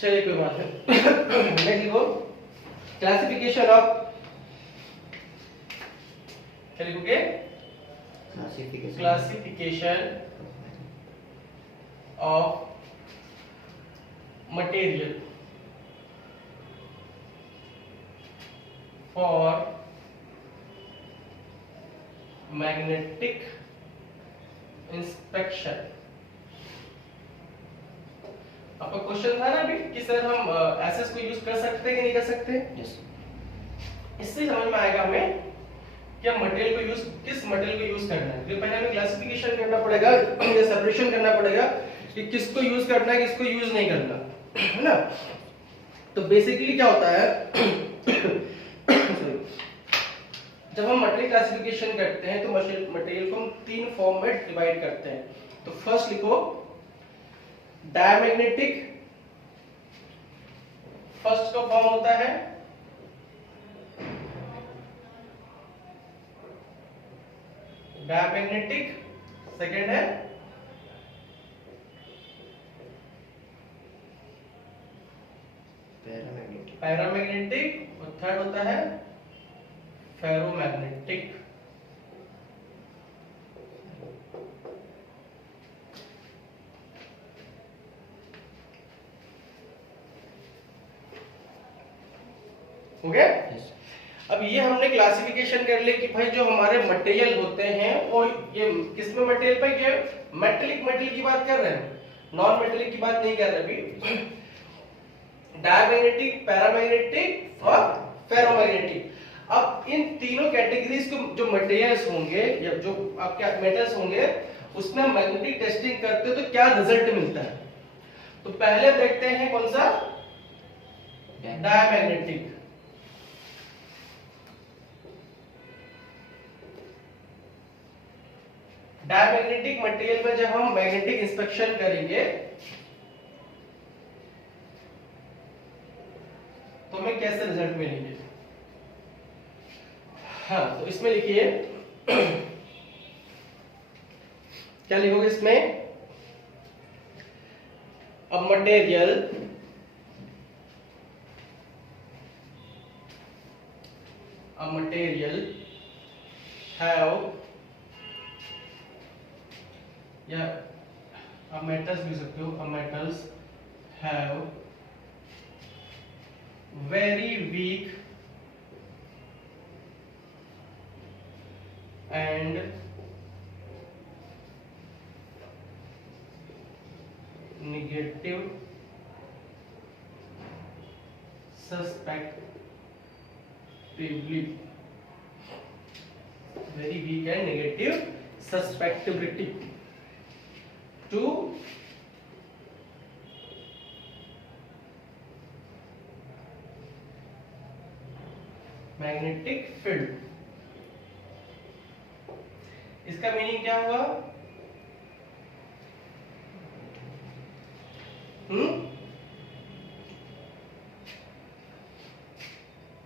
चलिए कोई बात नहीं। नेक्स्ट लिखो क्लासिफिकेशन ऑफ, क्या लिखोगे? Classification of material for magnetic inspection. आपका क्वेश्चन था ना अभी कि सर हम एसएस को यूज कर सकते हैं कि नहीं कर सकते? यस। इससे समझ में आएगा हमें कि हम मटेरियल को यूज, किस मटेरियल को यूज करना है। तो पहले हमें क्लासिफिकेशन करना पड़ेगा या सेपरेशन करना पड़ेगा कि किसको यूज करना है, किसको यूज नहीं करना, है ना। तो बेसिकली क्या होता है जब हम मटेरियल क्लासिफिकेशन करते हैं तो मटेरियल को हम तीन फॉर्म में डिवाइड करते हैं। तो फर्स्ट लिखो डायमैग्नेटिक, फर्स्ट का फॉर्म होता है डायमैग्नेटिक, सेकंड है पैरामैग्नेटिक और थर्ड होता है फेरोमैग्नेटिक। हो गया? यस। अब ये हमने क्लासिफिकेशन कर ली कि भाई जो हमारे मटेरियल होते हैं वो ये किस में मटेरियल पे, ये मेटेलिक मटेरियल की बात कर रहे हैं, नॉन मेटेलिक की बात नहीं कर रहे अभी। डायमैग्नेटिक, पैरामैग्नेटिक और फेरोमैग्नेटिक। अब इन तीनों कैटेगरीज को जो मटेरियल्स होंगे या जो आपके मेटल्स होंगे उसमें हम मैग्नेटिक टेस्टिंग करते हैं तो क्या रिजल्ट मिलता है। तो पहले देखते हैं कौन सा, डायमैग्नेटिक। डायमैग्नेटिक मटेरियल में जब हम मैग्नेटिक इंस्पेक्शन करेंगे तो हमें कैसे रिजल्ट मिलेंगे। हाँ, तो इसमें लिखिए क्या लिखोगे इसमें, a material have या metals भी सकते हो, metals have very weak and negative suspectivity, very weak and negative suspectibility to magnetic field। इसका मीनिंग क्या हुआ?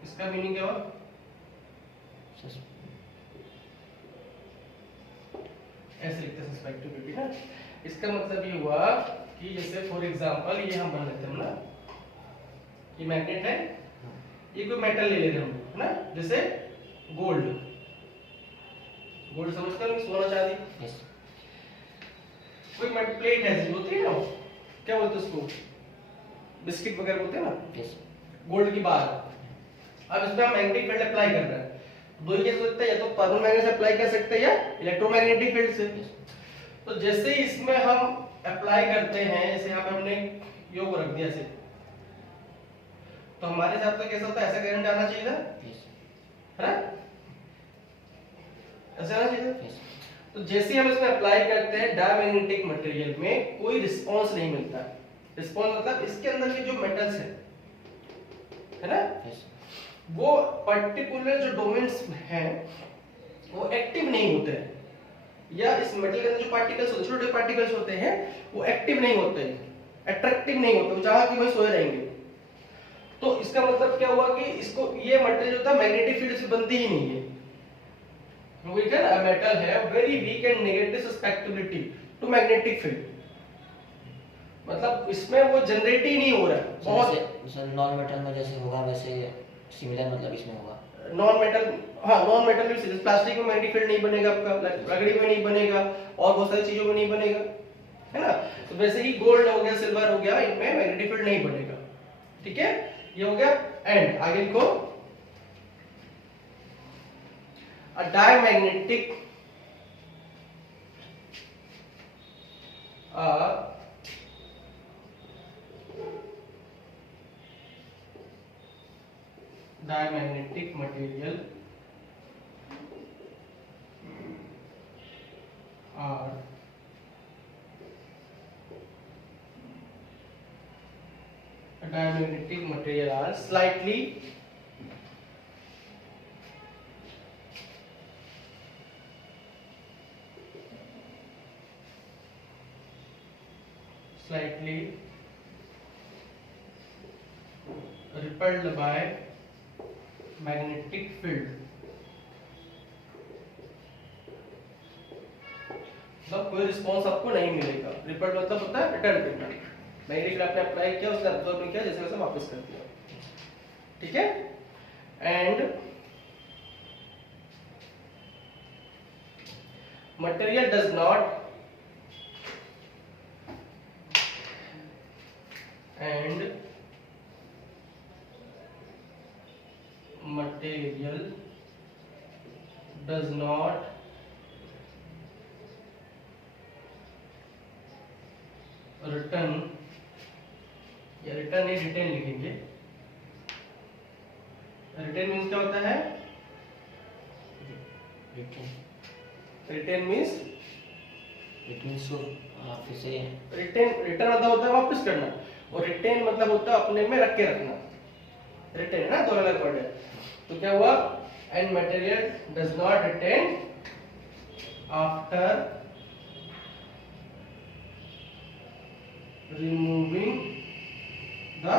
इसका मीनिंग क्या हुआ? ऐसे लिखते हैं सस्पेक्टिबिलिटी ना। इसका मतलब ये हुआ कि जैसे फॉर एग्जांपल ये हम बना लेते हैं ना, ये मैग्नेट है, ये कोई मेटल ले लेते हैं हम, है ना, जैसे गोल्ड। गोल्ड समझते हो, सोना चांदी। यस। कोई मेटल प्लेट ऐसी होती है ना, क्या बोलते हैं उसको, बिस्किट वगैरह बोलते हैं ना, यस। गोल्ड की बार। अब इसमें हम मैग्नेटिक फील्ड अप्लाई कर रहे हैं, दो ही केस होते हैं, या तो परमानेंट मैग्नेट से अप्लाई कर सकते हैं या इलेक्ट्रोमैग्नेटिक फील्ड से। तो जैसे इसमें हम अप्लाई करते हैं, जैसे यहाँ पे हमने योग रख दिया ऐसे, तो हमारे हिसाब से कैसा होता है, ऐसा करंट आना चाहिए था, है ना, ऐसा आना चाहिए था। तो जैसे हम इसमें अप्लाई करते हैं डायमैग्नेटिक मटेरियल में कोई रिस्पांस नहीं मिलता। रिस्पांस मतलब इसके अंदर के जो मेटल्स है ना, वो पर्टिकुलर जो डोमेन्स हैं वो एक्टिव नहीं होते हैं, या इस मेटल के अंदर जो पार्टिकल्स होते हैं, छोटे पार्टिकल्स होते हैं, वो एक्टिव नहीं होते हैं, अट्रैक्टिव नहीं होते, जहां कि वहीं सोए रहेंगे। तो इसका मतलब क्या हुआ कि इसको ये मटेरियल जो था मैग्नेटिक फील्ड से बनती ही नहीं है। वो एक मेटल है very weak and negative susceptibility to magnetic field. मतलब इसमें वो जनरेट ही नहीं हो रहा है बहुत। जैसे नॉन मेटल में जैसे होगा वैसे सिमिलर मतलब इसमें होगा। नॉन मेटल, हाँ नॉन मेटल में जैसे प्लास्टिक में मैग्नेटिक फील्ड नहीं बनेगा आपका, लकड़ी में नहीं बनेगा, और बहुत सारी चीजों में नहीं बनेगा, है ना। तो वैसे ही गोल्ड हो गया, सिल्वर हो गया, इनमें मैग्नेटिक फील्ड नहीं बनेगा। ठीक है, ये हो गया एंड। आगे लिखो, अ diamagnetic diamagnetic material are slightly repelled by magnetic field। मतलब कोई रिस्पांस आपको नहीं मिलेगा। रिपेल्ड मतलब होता है रिटर्न करना। मैग्नेटिक फील्ड आपने अप्लाई किया, उसने अब्सॉर्ब नहीं किया, जैसे वैसे वापस कर दिया। ठीक है, and material does not return, या रिटर्न नहीं रिटेन लिखेंगे। रिटेन मीन्स क्या होता है? रिटेन मीन्स फिर से रिटेन, रिटर्न मतलब होता है वापस करना, और रिटेन मतलब होता है अपने में रख के रखना। रिटेन है ना, दो अलग वर्ड है। तो क्या हुआ? And material does not retain after removing the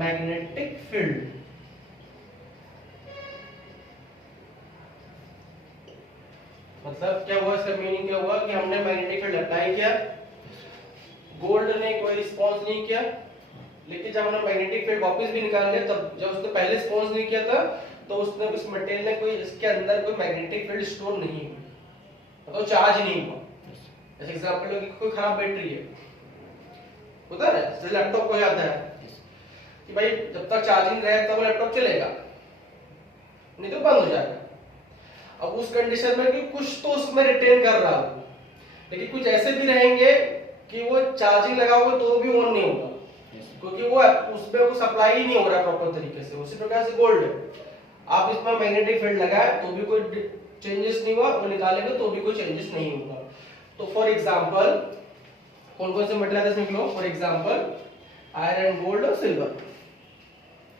magnetic field। मतलब क्या हुआ, इसका मीनिंग क्या हुआ कि हमने मैग्नेटिक फील्ड अप्लाई किया, गोल्ड ने कोई रिस्पांस नहीं किया, लेकिन जब हमने मैग्नेटिक फील्ड वापस भी निकाल लिया, तब जब उसने पहले रिस्पांस नहीं किया था, तो उसने उस मटेरियल ने कोई, इसके अंदर कोई मैग्नेटिक फील्ड स्टोर नहीं हुई, मतलब चार्ज नहीं हुआ। जैसे एग्जांपल लो कि कोई खराब बैटरी है, होता है ना, जैसे लैपटॉप को आता है कि भाई जब तक चार्जिंग रहे तब वो लैपटॉप चलेगा, नहीं तो बंद हो जाएगा। अब उस कंडीशन में कि कुछ तो उसमें रिटेन कर रहा है, लेकिन कुछ ऐसे भी रहेंगे कि वो चार्जिंग लगाओगे तो भी ऑन नहीं होगा, क्योंकि वो उसमें वो सप्लाई ही नहीं हो रहा प्रॉपर तरीके से। उसी प्रकार से गोल्ड है, आप इस पर मैग्नेटिक फील्ड लगाए तो भी कोई चेंजेस नहीं हुआ, और निकालेंगे तो भी कोई चेंजेस नहीं होगा। तो फॉर एग्जांपल कौन कौन से मटेरियल निकलो, फॉर एग्जांपल आयरन, गोल्ड और सिल्वर,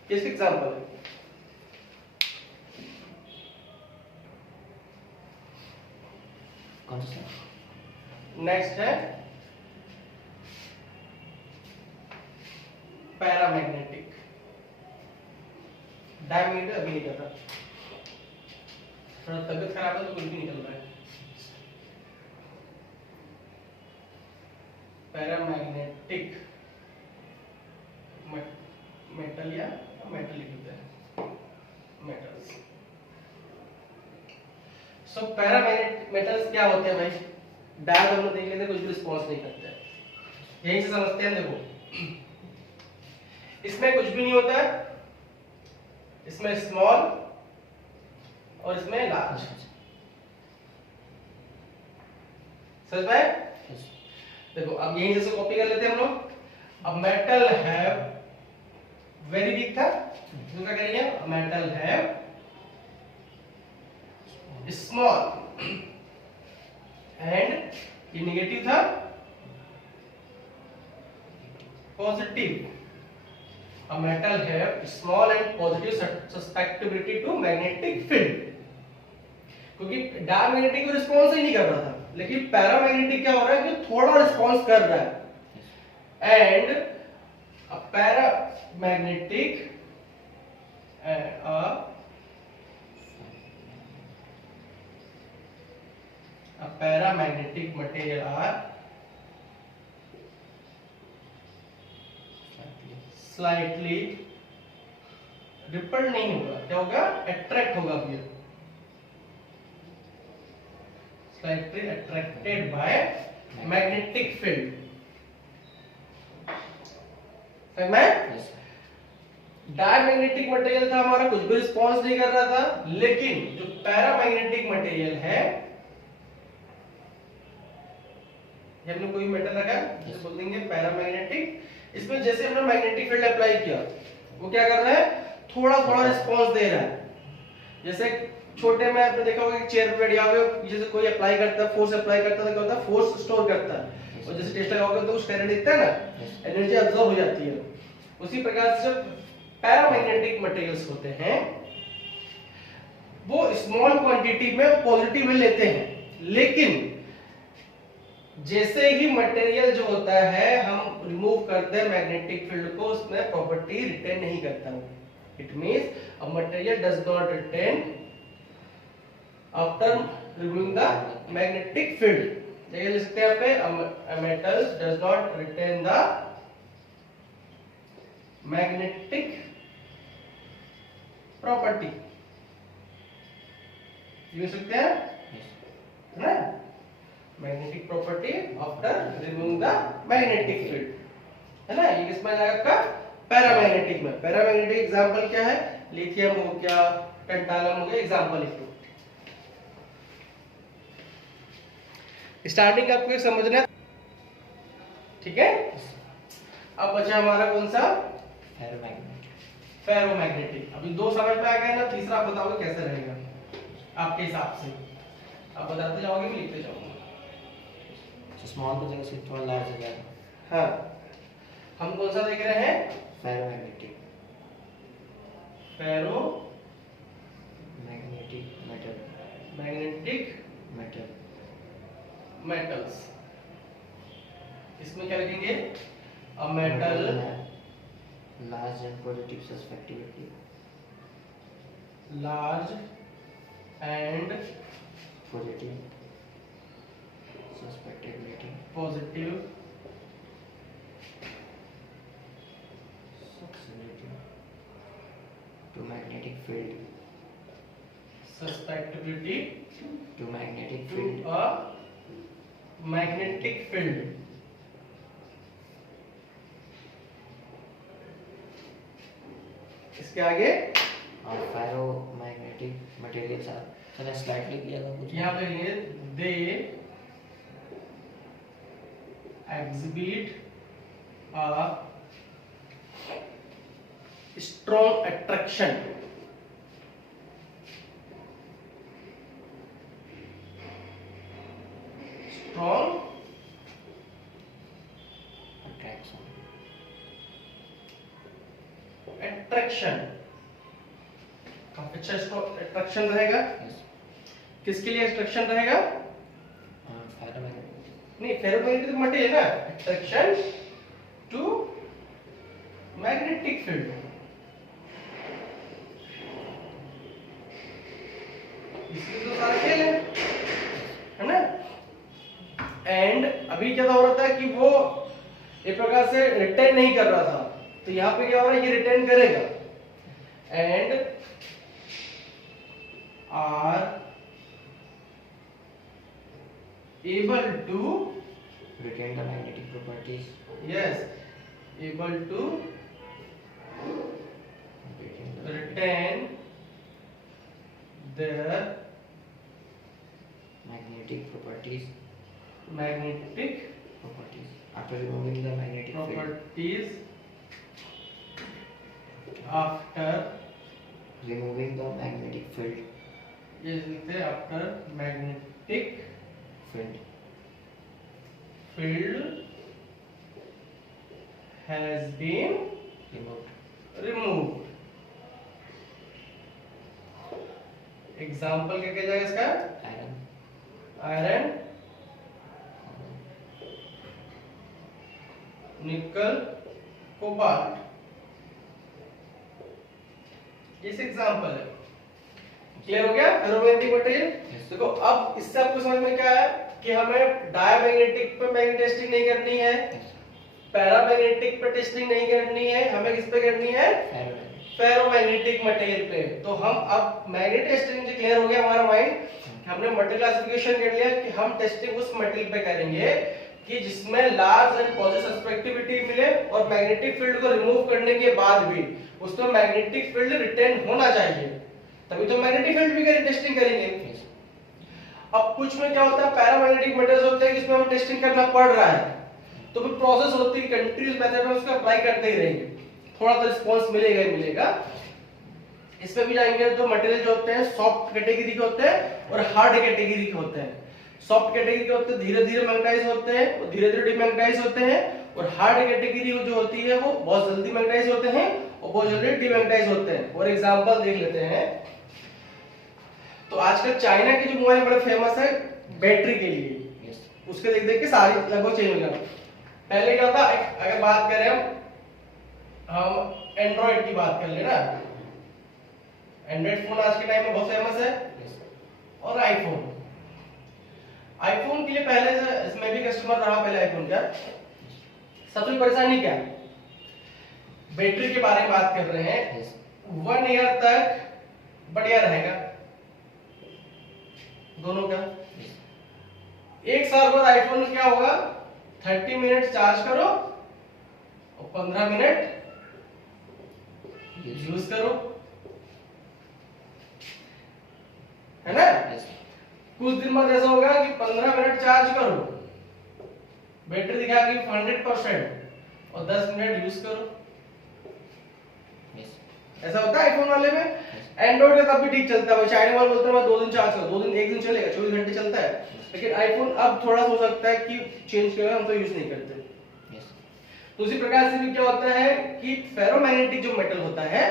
किस एग्जांपल है? कौन सा? नेक्स्ट है पैरामैग्नेटिक। डायमैग्नेटिक अभी नहीं कर रहा, थोड़ा तबीयत खराब है तो कुछ भी निकल रहा है। पैरामैग्नेटिक मेटल या मेटल लिख देते हैं, मेटल्स। सो पैरामैग्नेटिक मेटल्स क्या होते हैं भाई? डायग्राम में देख लेते हैं, कुछ भी रिस्पांस नहीं करते हैं, यहीं से समझते हैं। देखो इसमें कुछ भी नहीं होता है, इसमें स्मॉल और इसमें लार्ज। समझ में? देखो अब यहीं जैसे कॉपी कर लेते हैं हम लोग। अब मेटल हैव, वेरी बिग था, तो क्या करेंगे? मेटल हैव स्मॉल, एंड ये नेगेटिव था, positive. A metal have small and positive susceptibility to magnetic field, क्योंकि डायमैग्नेटिक को रिस्पॉन्स ही नहीं कर रहा था, लेकिन पैरामैग्नेटिक क्या हो रहा है कि थोड़ा रिस्पॉन्स कर रहा है। And a paramagnetic paramagnetic material are slightly repel नहीं होगा, क्या होगा, अट्रैक्ट होगा भैया, slightly attracted by magnetic field. समझ में? Yes. डायमैग्नेटिक मटेरियल था हमारा, कुछ भी रिस्पॉन्स नहीं कर रहा था, लेकिन जो पैरामैग्नेटिक मटेरियल है, ये हमने कोई मेटल रखा है जिसे बोल देंगे पैरामैग्नेटिक, इसमें जैसे हमने मैग्नेटिक फील्ड अप्लाई किया, वो क्या कर रहा है, थोड़ा थोड़ा रिस्पॉन्स दे रहा है। जैसे छोटे में आपने देखा होगा कि चेयर पे बैठा हुआ है, जैसे कोई अप्लाई करता है, फोर्स अप्लाई करता है तो क्या होता है, फोर्स स्टोर करता है, और जैसे टेस्ट लगाओगे तो उस करंट दिखता है ना, एनर्जी अब्सॉर्ब हो जाती है। उसी प्रकार से जब पैरामैग्नेटिक मटेरियल्स होते हैं वो स्मॉल क्वांटिटी में पॉजिटिव लेते हैं, लेकिन जैसे ही मटेरियल जो होता है हम रिमूव करते हैं मैग्नेटिक फील्ड को, उसमें प्रॉपर्टी रिटेन नहीं करता वो। It means a material does not retain after removing the magnetic field. जगह लिख सकते हैं यहाँ पे, a metal does not retain the magnetic property, लिख सकते हैं, है ना, magnetic property after removing the magnetic field, है ना। ये किसमें आएगा आपका, पैरामैग्नेटिक में। पैरामैग्नेटिक एग्जांपल क्या है, लिथियम हो गया, टंटालम हो गया, एग्जांपल लिखो। स्टार्टिंग आपको ये समझना है, ठीक है। अब बचा हमारा कौन सा, फेरोमैग्नेटिक। अभी दो समझ में आ गया ना, तीसरा आप बताओगे कैसे रहेगा आपके हिसाब से, आप बताते जाओगे, मैं लिखते जाऊंगा। स्मॉल को जगह से थोड़ा लार्ज हो जाएगा। हाँ, हम कौन सा देख रहे हैं, ferromagnetic ferro magnetic metal magnetic metal metals. इसमें क्या लिखेंगे, a metal large and positive susceptibility, large and positive susceptibility positive susceptibility to magnetic field susceptibility to magnetic to field a magnetic field. इसके आगे और फेरोमैग्नेटिक मटेरियल्स आर, चलो slightly किया था कुछ यहाँ पे लिखेंगे, दे exhibit a strong attraction strong attraction काफी अच्छा इसको अट्रैक्शन रहेगा। किसके लिए अट्रैक्शन रहेगा, फेरोमैग्नेटिक नहीं फेरोमैग्नेटिक मटेरियल है ना, अट्रैक्शन टू मैग्नेटिक फील्ड। इसलिए तो सारा खेल है ना। एंड अभी क्या हो रहा था कि वो एक प्रकार से रिटेन नहीं कर रहा था, तो यहाँ पे क्या हो रहा है, ये रिटेन करेगा and are able to retain the magnetic properties yes able to retain their magnetic properties after removing the magnetic field properties after removing the magnetic field ये लिखते हैं after magnetic field has been removed। Example क्या क्या जाएगा इसका, iron nickel cobalt, इस example है। Clear हो गया फेरोमैग्नेटिक मटेरियल। देखो अब इससे आपको समझ में क्या है कि हमें डायमैग्नेटिक पे मैग्नेटिक टेस्टिंग नहीं करनी है, पैरामैग्नेटिक पे टेस्टिंग नहीं करनी है, हमें किस पे करनी है? फेरोमैग्नेटिक मटेरियल पे। तो हम अब मैग्नेट टेस्टिंग से क्लियर हो गया हमारा माइंड, हमने मटेरियल क्लासिफिकेशन कर लिया कि हम टेस्टिंग उस मटेरियल पे करेंगे कि जिसमें लार्ज एंड पॉजिटिव सस्पेक्टिविटी मिले और मैग्नेटिक फील्ड को रिमूव करने के बाद भी उसमें मैग्नेटिक फील्ड रिटेन होना चाहिए, तभी तो मैग्नेटिक फील्ड भी टेस्टिंग करेंगे। अब कुछ में क्या होता है, पैरामैग्नेटिक मटेरियल्स होते हैं जिसमें हमें टेस्टिंग करना पड़ रहा है, तो फिर प्रोसेस होती है कंटीन्यूअस मेथड में उसको अप्लाई करते ही रहेंगे, थोड़ा तो रिस्पांस मिलेगा ही मिलेगा। इसमें भी जाएंगे तो मटेरियल जो होते हैं सॉफ्ट कैटेगरी के होते हैं और हार्ड कैटेगरी के होते हैं। सॉफ्ट कैटेगरी के होते हैं धीरे धीरे मैग्नेटाइज होते हैं और धीरे धीरे डिमैग्नेटाइज होते हैं, और हार्ड कैटेगरी जो होती है वो बहुत जल्दी मैग्नेटाइज होते हैं और बहुत जल्दी डिमैग्नेटाइज होते हैं। और एग्जांपल देख लेते हैं, तो आजकल चाइना के जो मोबाइल बड़े फेमस है बैटरी के लिए, उसके देख देख के सारी लगभग चेंज हो गया। पहले क्या था, अगर बात करें हम एंड्रॉइड की बात कर ले ना, एंड्रॉइड फोन आज के टाइम में बहुत फेमस है, और आईफोन। आईफोन के लिए पहले से इसमें भी कस्टमर रहा पहले आईफोन का। सबसे परेशानी क्या है, बैटरी के बारे में बात कर रहे हैं, 1 ईयर तक बढ़िया रहेगा दोनों का। 1 साल बाद आईफोन क्या होगा, 30 मिनट चार्ज करो और 15 मिनट यूज करो, है ना? कुछ दिन बाद ऐसा होगा कि 15 मिनट चार्ज करो, बैटरी दिखाएगी 100% और 10 मिनट यूज करो। ऐसा होता है आईफोन वाले में। एंड्रॉइड का तब भी ठीक चलता है, चाइना वाले बोलते हैं 2 दिन चार्ज करो, 2 दिन 1 दिन चलेगा, 24 घंटे चलता है। लेकिन आईफोन अब थोड़ा हो सकता है कि चेंज करेगा, हम तो यूज नहीं करते। तो उसी प्रकार से भी क्या होता है कि फेरोमैग्नेटिक जो मेटल होता है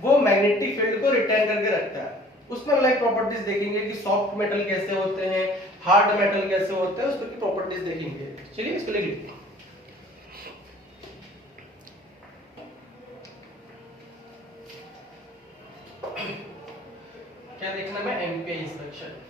वो मैग्नेटिक फील्ड को रिटेन करके रखता है। उसमें लाइक प्रॉपर्टीज देखेंगे कि सॉफ्ट मेटल कैसे होते हैं, हार्ड मेटल कैसे होते हैं, उसकी प्रॉपर्टीज देखेंगे। चलिए इसको लिख लीजिए। क्या देखना है, एमपीआई इंस्पेक्शन।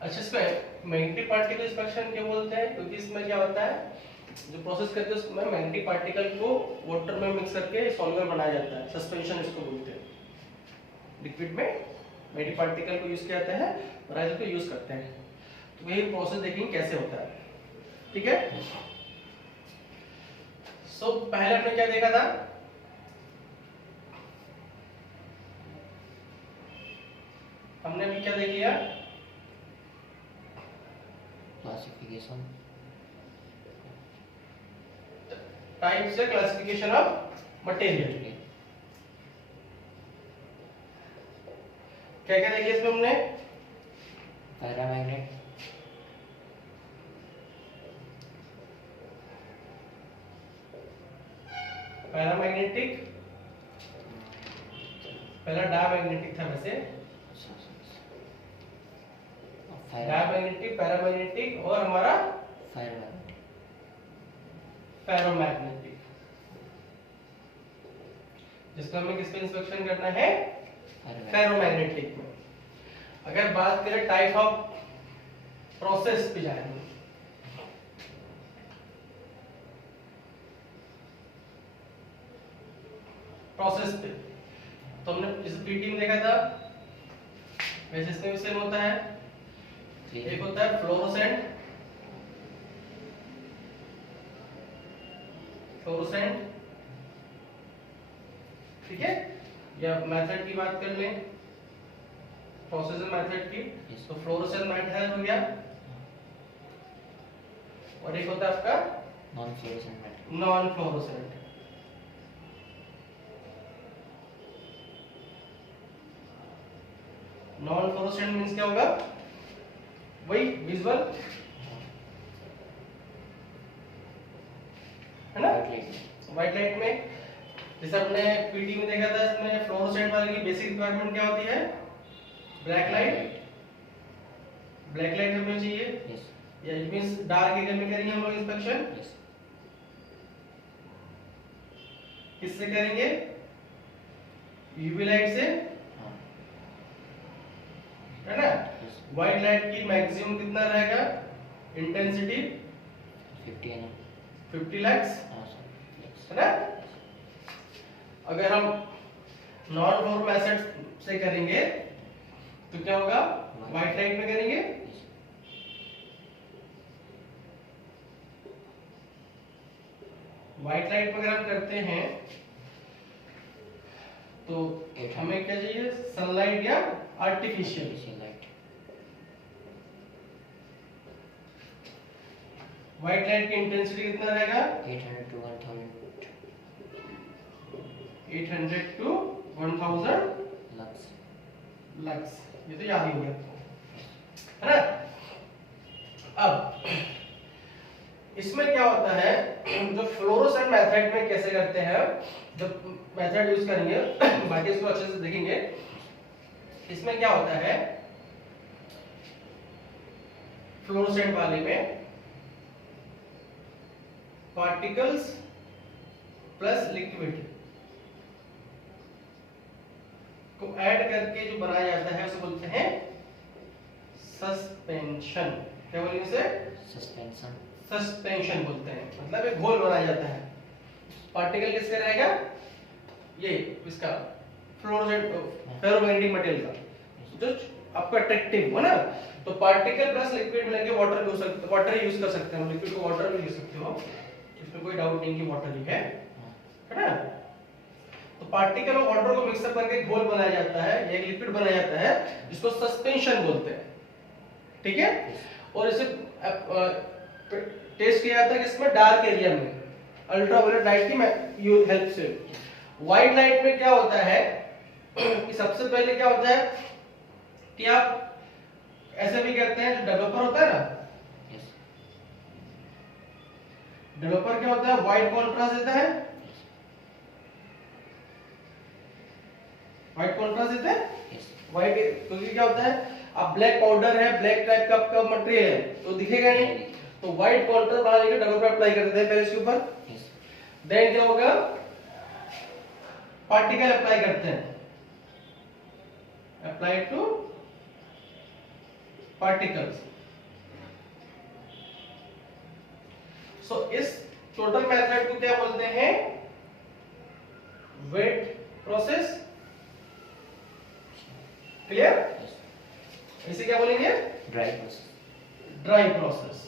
अच्छा, इसमें मैग्नेटिक पार्टिकल इंस्पेक्शन क्यों बोलते हैं, क्योंकि इसमें क्या होता है, जो प्रोसेस करते हैं उसमें मैग्नेटिक पार्टिकल को वाटर में मिक्स करके सॉल्वर बनाया जाता है, सस्पेंशन इसको बोलते हैं। लिक्विड में मैग्नेटिक पार्टिकल को यूज किया जाता है और आज इसको यूज करते हैं। तो यही प्रोसेस देखेंगे कैसे होता है, ठीक है। सो पहले हमने क्या देखा था, हमने अभी क्या देख लिया, classification, types of classification of material. क्या क्या देखिए इसमें हमने, पैरामैग्नेट, पैरामैग्नेटिक, पहला डायमैग्नेटिक था वैसे, डायमैग्नेटिक, पैरामैग्नेटिक और हमारा फेरोमैग्नेटिक, जिसका हमें किस पे इंस्पेक्शन करना है, फेरोमैग्नेटिक में। अगर बात करें टाइप ऑफ प्रोसेस पे जाएंगे, प्रोसेस पे तो हमने इस पीटी में देखा था, वैसे इसमें भी सेम होता है। एक होता है फ्लोरोसेंट, फ्लोरोसेंट, ठीक है। या मेथड की बात कर लें, प्रोसेस मेथड की, तो फ्लोरोसेंट मेथड हो गया, और एक होता है आपका non fluorescent metal, non fluorescent. Non fluorescent means क्या होगा, वही विजुअल, है ना, व्हाइट लाइट में। जैसे हमने पीटी में देखा था, इसमें फ्लोरोसेंट वाले की बेसिक रिक्वायरमेंट क्या होती है, ब्लैक लाइट, ब्लैक लाइट हमें चाहिए, या इट मींस डार्क एरिया में करेंगे हम लोग इंस्पेक्शन। किससे करेंगे? यूवी लाइट से, हाँ है ना? yes, व्हाइट लाइट की मैक्सिमम कितना रहेगा इंटेंसिटी? 50 nm 50 लक्स, हाँ सर yes, है ना? अगर हम नॉन फ्लोर मेथड से करेंगे तो क्या होगा? व्हाइट लाइट में करेंगे yes, व्हाइट लाइट में अगर हम करते हैं तो हमें क्या चाहिए? सनलाइट या artificial? artificial light white light की इंटेंसिटी कितना रहेगा? 800 to 1000 800 टू 1000 lux लक्स। ये तो याद ही हो गया आपको, है ना? अब इसमें क्या होता है, जो फ्लोरोसेंट मेथड में कैसे करते हैं, जब मेथड यूज करेंगे बाकी इसको अच्छे से देखेंगे। इसमें क्या होता है फ्लोरोसेंट वाले में, पार्टिकल्स प्लस लिक्विड को ऐड करके जो बनाया जाता है उसे बोलते हैं सस्पेंशन। क्या बोलेंगे इसे? suspension सस्पेंशन बोलते हैं, मतलब एक घोल बनाया जाता है। पार्टिकल किसका रहेगा? ये इसका फेरोमैग्नेटिक मटेरियल का, जो आपको अट्रैक्टिव हो ना। तो पार्टिकल प्लस लिक्विड मिलेंगे, वाटर यूज सकते, वाटर यूज कर सकते हैं, लिक्विड को वाटर भी यूज सकते हो, इसमें कोई डाउट नहीं कि वाटर ही है ना? तो पार्टिकल और वाटर को मिक्सअप करके घोल बनाया जाता है, एक लिक्विड बनाया जाता है जिसको सस्पेंशन बोलते हैं, ठीक है? और इसे टेस्ट किया जाता है किसमें? डार्क एरिया में, अल्ट्रावायलेट लाइट की हेल्प से। व्हाइट लाइट में क्या होता है कि सबसे पहले क्या होता है कि आप ऐसे भी करते हैं, जो डेवलपर होता है ना, yes, डेवलपर क्या होता है? व्हाइट कॉन्ट्रास्ट देता है, व्हाइट कॉन्ट्रास्ट देता है yes, व्हाइट, क्योंकि क्या होता है, अब ब्लैक पाउडर है, ब्लैक टाइप का आपका मटेरियल है तो दिखेगा नहीं, तो व्हाइट कॉन्ट्रास्ट बनाने के डेवलपर अप्लाई कर देते हैं पहले इसके ऊपर। yes, देन क्या होगा? पार्टिकल अप्लाई करते हैं, अप्लाई टू पार्टिकल्स। सो इस टोटल मेथड को क्या बोलते हैं? Weight process. क्लियर? yes, इसे क्या बोलेंगे? dry process dry process.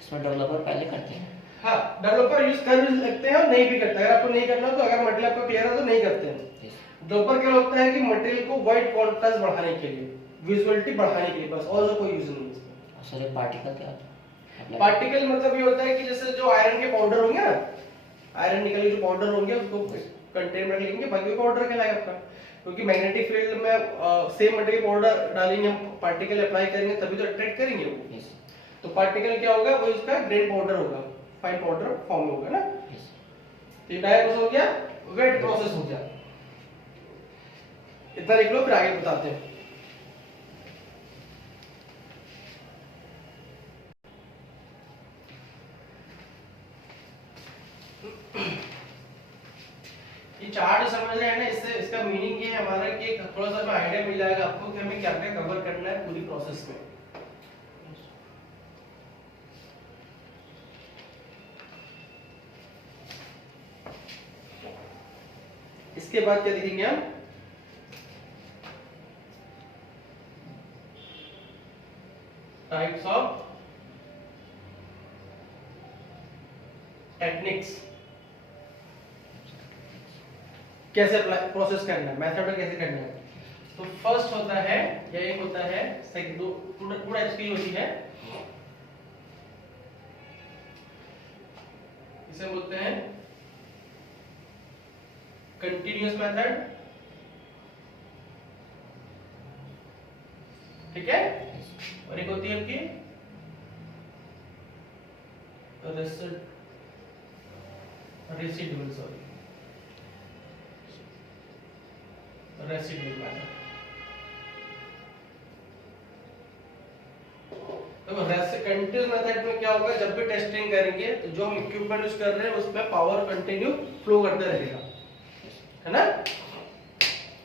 इसमें डेवलपर पहले करते हैं हाँ, डेवलपर यूज कर भी सकते हैं और नहीं भी करते हैं। अगर आपको नहीं करना तो, अगर मटेरियल आपको क्लियर है तो नहीं करते हैं। yes, डेवलपर क्या होता है कि मटेरियल को व्हाइट कॉन्ट्रास्ट बढ़ाने के लिए, विजुअलिटी बढ़ाने के लिए, बस, और कोई यूज नहीं है इसमें। और सर ये पार्टिकल क्या होता है Apply- पार्टिकल मतलब ये होता है कि जैसे जो आयरन के पाउडर होंगे ना, आयरन निकल के जो पाउडर होंगे उसको कंटेनर में लेंगे, बाकी पाउडर कहलाएगा आपका। क्योंकि मैग्नेटिक फील्ड में सेम मटेरियल पाउडर डालेंगे, पार्टिकल अप्लाई करेंगे तभी तो अट्रैक्ट करेंगे वो। yes, तो पार्टिकल क्या होगा? वो इसका ग्रेन पाउडर होगा, फाइन पाउडर फॉर्म होगा ना। yes, तो ये ड्राई प्रोसेस हो गया, वेट प्रोसेस हो गया। इतना लिख लो, फिर आगे बताते हैं। ये चार्ट समझ रहे हैं ना, इससे इसका मीनिंग ये है हमारा कि थोड़ा सा आइडिया मिल जाएगा आपको कि हमें क्या क्या कवर करना है पूरी प्रोसेस में। इसके बाद क्या देखेंगे हम? टाइप्स ऑफ टेक्निक्स, कैसे प्रोसेस करना है, मेथड कैसे करना है। तो फर्स्ट होता है, या एक होता है, सेकंड, दो पूरा एचपी होती है, इसे बोलते हैं कंटिन्यूअस मेथड, ठीक है? और एक होती है आपकी रेसिडुअल, सॉरी, रेसिडुअल मेथड। तो वैसे कंटिन्यूस मेथड में क्या होगा, जब भी टेस्टिंग करेंगे तो जो हम इक्विपमेंट यूज कर रहे हैं उसमें पावर कंटिन्यू फ्लो करते रहेगा, है ना।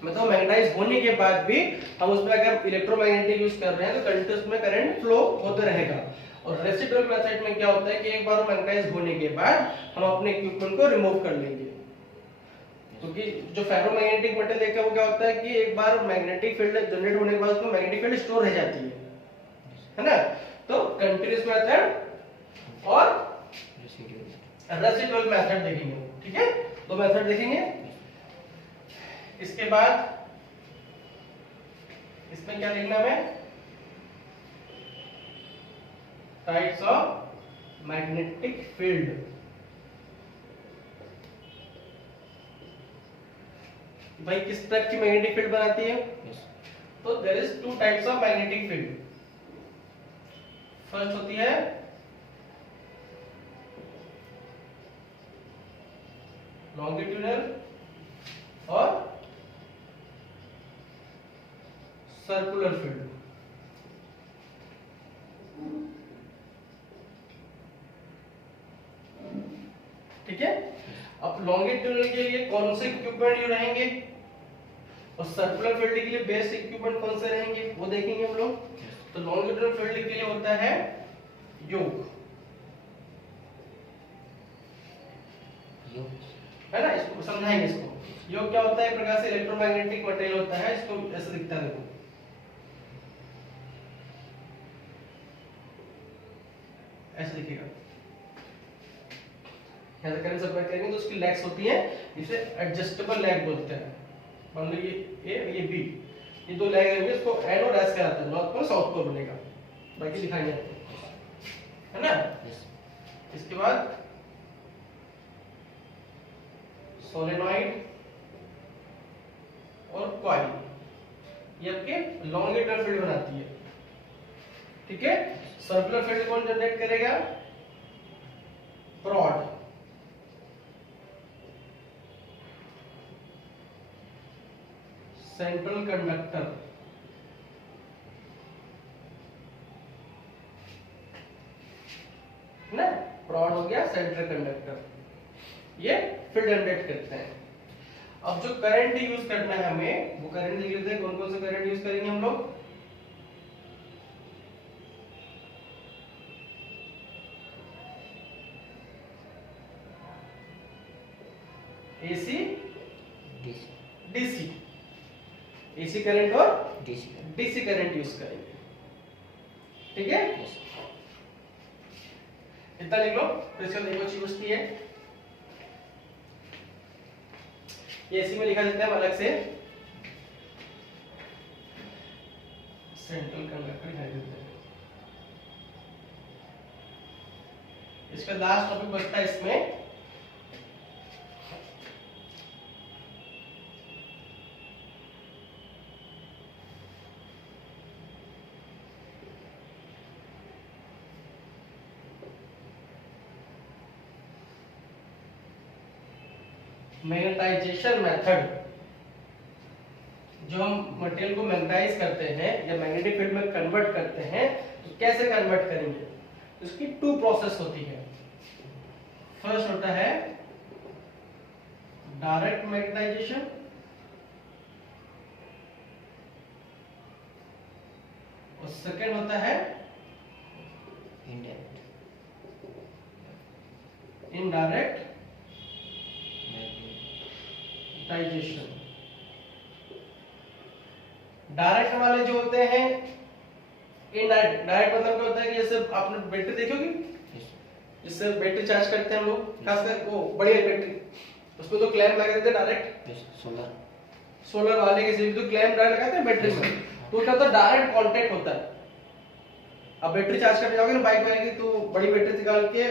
मतलब मैग्नेटाइज होने के बाद भी हम उसमें अगर इलेक्ट्रोमैग्नेटिक यूज कर रहे हैं तो कंटिन्यूस में करंट फ्लो होता रहेगा। और रेसिडुअल मेथड में क्या होता है कि एक बार मैग्नेटाइज होने के बाद हम अपने इक्विपमेंट को रिमूव कर लेंगे, क्योंकि जो फेरोमैग्नेटिक मेटल देखा वो क्या होता है कि एक बार मैग्नेटिक फील्ड जनरेट होने के बाद उसमें मैग्नेटिक फील्ड स्टोर रह जाती है ना। तो कंटीन्यूअस मेथड और रेसिडुअल मेथड देखेंगे, ठीक है, दो मेथड देखेंगे। इसके बाद इसमें क्या लिखना है, टाइप्स ऑफ मैग्नेटिक फील्ड। भाई किस टाइप की मैग्नेटिक फील्ड बनाती है? तो there is two types of magnetic field. First होती है लॉन्गिट्यूडनल और सर्कुलर फील्ड। ठीक है, अब लॉन्गिट्यूडनल के लिए कौन से इक्विपमेंट यूज रहेंगे और सर्कुलर फील्ड के लिए बेस्ट इक्विपमेंट कौन से रहेंगे वो देखेंगे हम लोग। तो लॉन्गिट्यूडनल फील्ड के लिए होता है योक, है ना, इसको समझाएंगे। इसको योग क्या होता है, एक प्रकार से इलेक्ट्रोमैग्नेटिक मटेरियल होता है। इसको ऐसे दिखता है, देखो ऐसे दिखेगा। यहाँ करंट सप्लाई करेंगे तो उसकी लेग्स होती है, इसे एडजस्टेबल लेग बोलते हैं। मान लो ये A ये B, ये दो लेग रहेंगे, इसको N और S कहते हैं। नॉर्थ पोल साउथ पोल बनेगा, बाकी दिखाएंगे आपको, है ना। इसके बाद सोलेनॉइड और कॉइल, ये आपके लॉन्गिट्यूडनल फील्ड बनाती है, ठीक है। सर्कुलर फील्ड कौन जनरेट करेगा? रॉड, सेंट्रल कंडक्टर, ना, रॉड हो गया सेंट्रल कंडक्टर, ये फील्ड जनरेट करते हैं। अब जो करंट यूज करना है हमें, वो करंट लिख लेते हैं। कौन कौन से करंट यूज करेंगे हम लोग? एसी, डीसी, एसी करंट और डीसी करंट यूज करेंगे, ठीक है। इतना लिख लो। फिर इसका देखो चीज उसकी है, ये एसी में लिखा देते हैं अलग से, सेंट्रल कंडक्टर लिखा देते हैं। इसका लास्ट टॉपिक बचता है इसमें मैग्नेटाइजेशन मेथड। जो हम मटेरियल को मैग्नेटाइज करते हैं या मैग्नेटिक फील्ड में कन्वर्ट करते हैं, तो कैसे कन्वर्ट करेंगे? इसकी टू प्रोसेस होती है। फर्स्ट होता है डायरेक्ट मैग्नेटाइजेशन, और सेकेंड होता है इनडायरेक्ट मैग्नेटाइजेशन। डायरेक्ट वाले जो होते हैं, इनडायरेक्ट, डायरेक्ट मतलब क्या होता है कि जैसे आपने बैटरी देखी होगी, जिससे बैटरी चार्ज करते हैं हम लोग, खासकर वो बड़ी बैटरी, उसमें तो क्लैंप लगा देते हैं डायरेक्ट। सोलर वाले के सिर्फ तो क्लैंप डायरेक्ट लगाते हैं बैटरी में, तो क्या होता है डायरेक्ट कांटेक्ट होता है। अब बैटरी चार्ज करने जाओगे ना, बाइक में आएगी तो बड़ी बैटरी निकाल के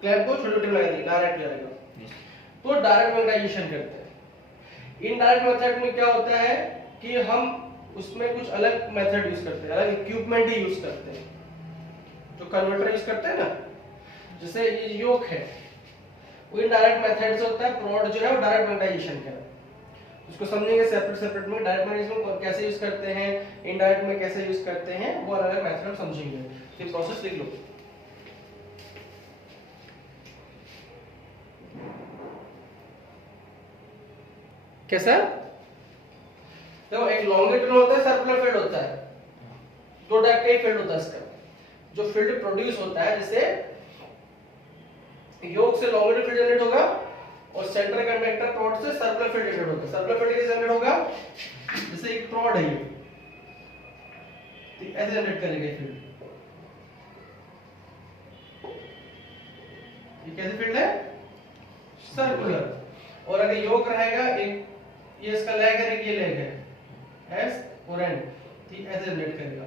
क्लैंप को छोटे छोटे में लगा देंगे, डायरेक्ट जाएगा, तो डायरेक्ट मैग्नेटाइजेशन करते हैं। इनडायरेक्ट मेथड में क्या होता है कि हम उसमें कुछ अलग मेथड यूज करते हैं, अलग इक्विपमेंट ही यूज करते हैं। जो कन्वर्टर यूज करते हैं ना, जैसे ये योक है, वो इनडायरेक्ट मेथड से होता है। रॉड जो है वो डायरेक्ट मैग्नेटाइजेशन का है। उसको समझेंगे सेपरेट सेपरेट में। डायरेक्ट मैग्नेटिज्म को कैसे यूज करते हैं, इनडायरेक्ट में कैसे यूज करते हैं, वो अलग अलग मेथड समझेंगे। तो ये प्रोसेस लिख लो। कैसा? देखो एक लॉन्गिट्यूडनल होता है, सर्कुलर फील्ड होता है, दो टाइप का फील्ड होता है इसका। जो फील्ड प्रोड्यूस होता है, जैसे योग से लॉन्गिट्यूडनल फील्ड जनरेट होगा और सेंट्रल कंडक्टर प्रोड से सर्कुलर फील्ड जनरेट होगा। सर्कुलर फील्ड कैसे जनरेट होगा? जैसे एक प्रोड है ये, तो ऐसे जनरेट करेगा फील्ड। ये कैसे फील्ड है? सर्कुलर। और अगर योग रहेगा, एक ये इसका लेग है, एक ये लेग है, एस और एन, तो ये ऐसे जनरेट करेगा,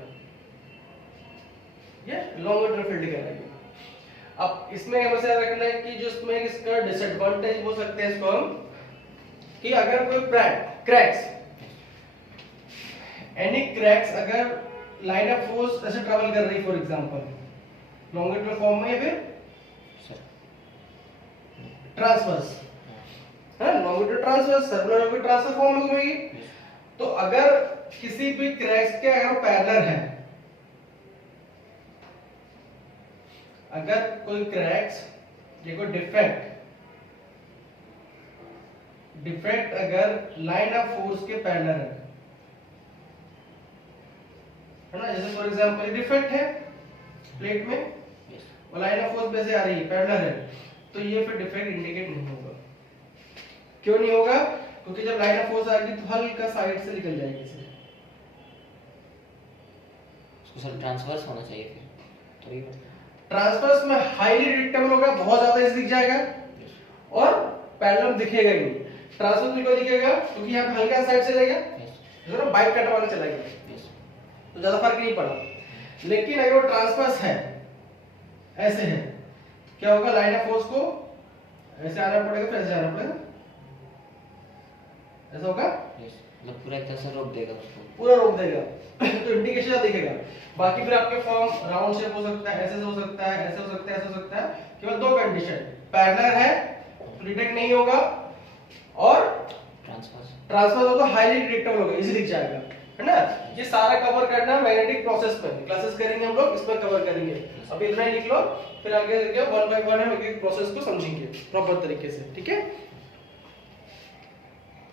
ये लॉन्गिट्यूडनल फील्ड कहलाएगी। अब इसमें हमें याद रखना है कि जो इसमें इसका डिसएडवांटेज हो सकते हैं इसको हम, कि अगर कोई क्रैक्स, एनी क्रैक्स अगर लाइन ऑफ फोर्स ऐसे ट्रैवल कर रही, फॉर एग्जांपल लॉन्गिट्यूडनल फॉर्म में या फिर ट्रांसवर्स है, लॉन्गिट्यूडनल ट्रांसवर्स, सर्कुलर भी ट्रांसवर्स फॉर्म में घूमेगी। तो अगर किसी भी क्रैक्स के अगर पैरेलल है, अगर कोई क्रैक्स या कोई डिफेक्ट अगर लाइन ऑफ फोर्स के पैरेलल है ना, जैसे फॉर एग्जांपल डिफेक्ट है प्लेट में और लाइन ऑफ फोर्स वैसे आ रही है, पैरेलल है, तो ये फिर डिफेक्ट इंडिकेट नहीं होगा। क्यों नहीं होगा? क्योंकि जब लाइन ऑफ फोर्स आएगी तो हल्का साइड से निकल जाएगी, इसलिए उसको सर ट्रांसवर्स होना चाहिए फिर, तो ये ट्रांसवर्स में हाईली डिटेक्टेबल होगा, बहुत ज्यादा इसे दिख जाएगा, और पैरेलल दिखेगा ही नहीं। ट्रांसवर्स में क्यों दिखेगा? क्योंकि यहाँ पे हल्का साइड से जाएगा, जरा बाइक कट वाला चला गया, तो ज्यादा फर्क नहीं पड़ा। लेकिन अगर वो ट्रांसवर्स है, ऐसे है, क्या होगा? लाइन ऑफ फोर्स को ऐसे आना पड़ेगा, फिर ऐसे आना पड़ेगा, ऐसा होगा, मतलब पूरा एक तरह से रोक देगा उसको, पूरा रोक देगा। तो इंडिकेशन दिखेगा। बाकी फिर आपके फॉर्म राउंड शेप हो सकता है, ऐसे हो सकता है, ऐसे हो सकता है, ऐसे हो सकता है। केवल दो कंडीशन, पैरेलल है तो डिटेक्ट नहीं होगा, और ट्रांसवर्स हो तो हाईली डिटेक्टेबल होगा, इजी दिख जाएगा, है ना। ये सारा कवर करना मैग्नेटिक प्रोसेस में, क्लासेस करेंगे हम लोग, इसमें कवर करेंगे। अभी इतना ही लिख लो, फिर आगे वन बाय वन हम एक एक प्रोसेस को समझेंगे प्रॉपर तरीके से, ठीक है।